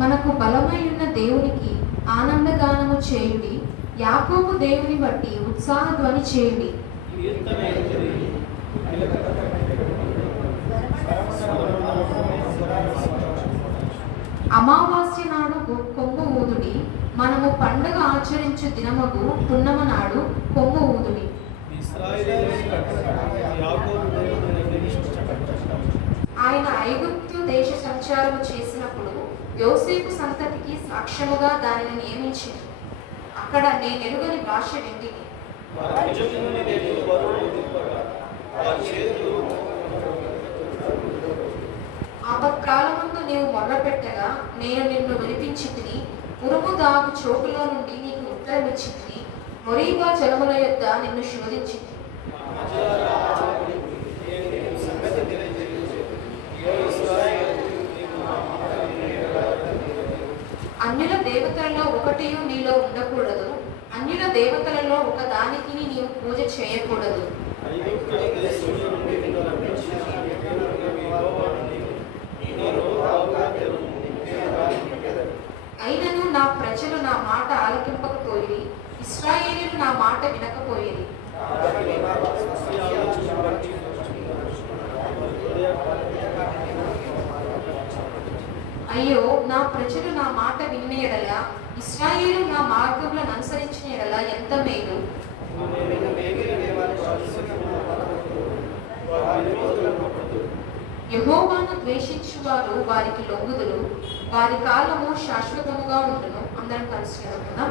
మనకు బలమైయున్న దేవునికి ఆనందగానము చేయుడి, యాకోబు దేవుని బట్టి ఉత్సాహధ్వని చేయుడి. అమావాస్య నాడు కొమ్ము ఊదుడి, మనము పండుగ ఆచరించు దినమగు పున్నమ నాడు కొమ్ము ఊదుడి. ఆయన ఐగుప్తు దేశ సంచారము చేసినప్పుడు యోసేపు సంతతికి సాక్ష్యముగా దానిని నియమించింది. అక్కడ నేనెరుగని భాష వింటిని. ఆపత్కాలమందు నీవు మొర్రపెట్టగా నేను నిన్ను వినిపించితిని. ఉరుము దాగు చోటులో నుండి నీకు ఉత్తరమిచ్చితిని. మొరీబా జలముల యొద్ద నిన్ను శోధించింది. అన్యుల దేవతలలో ఒకటియు నీలో ఉండకూడదు. అన్యుల దేవతలలో ఒక దానికి నీవు పూజ చేయకూడదు. అయినను నా ప్రజలు నా మాట ఆలకింపకపోయి, ఇశ్రాయేలీయులు నా మాట వినకపోయేది. అయ్యో, నా ప్రజలు నా మాట విన్న ఎడల, ఇశ్రాయేలు నా మార్గములను అనుసరించిన ఎడల ఎంత మేలు. యెహోవాను ద్వేషించువారు వారికి లొంగుదురు, వారి కాలము శాశ్వతముగా ఉండును. అందరం కలిసి చదువుకుందాం.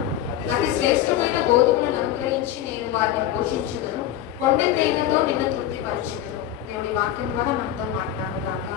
అతి శ్రేష్టమైన గోధుమలను అనుగ్రహించి నేను వారిని పోషించుదును, కొండ తేనెతో నిన్ను తృప్తిపరచుదును. దేవుడి వాక్యం ద్వారా మనతో మాట్లాడుగాక.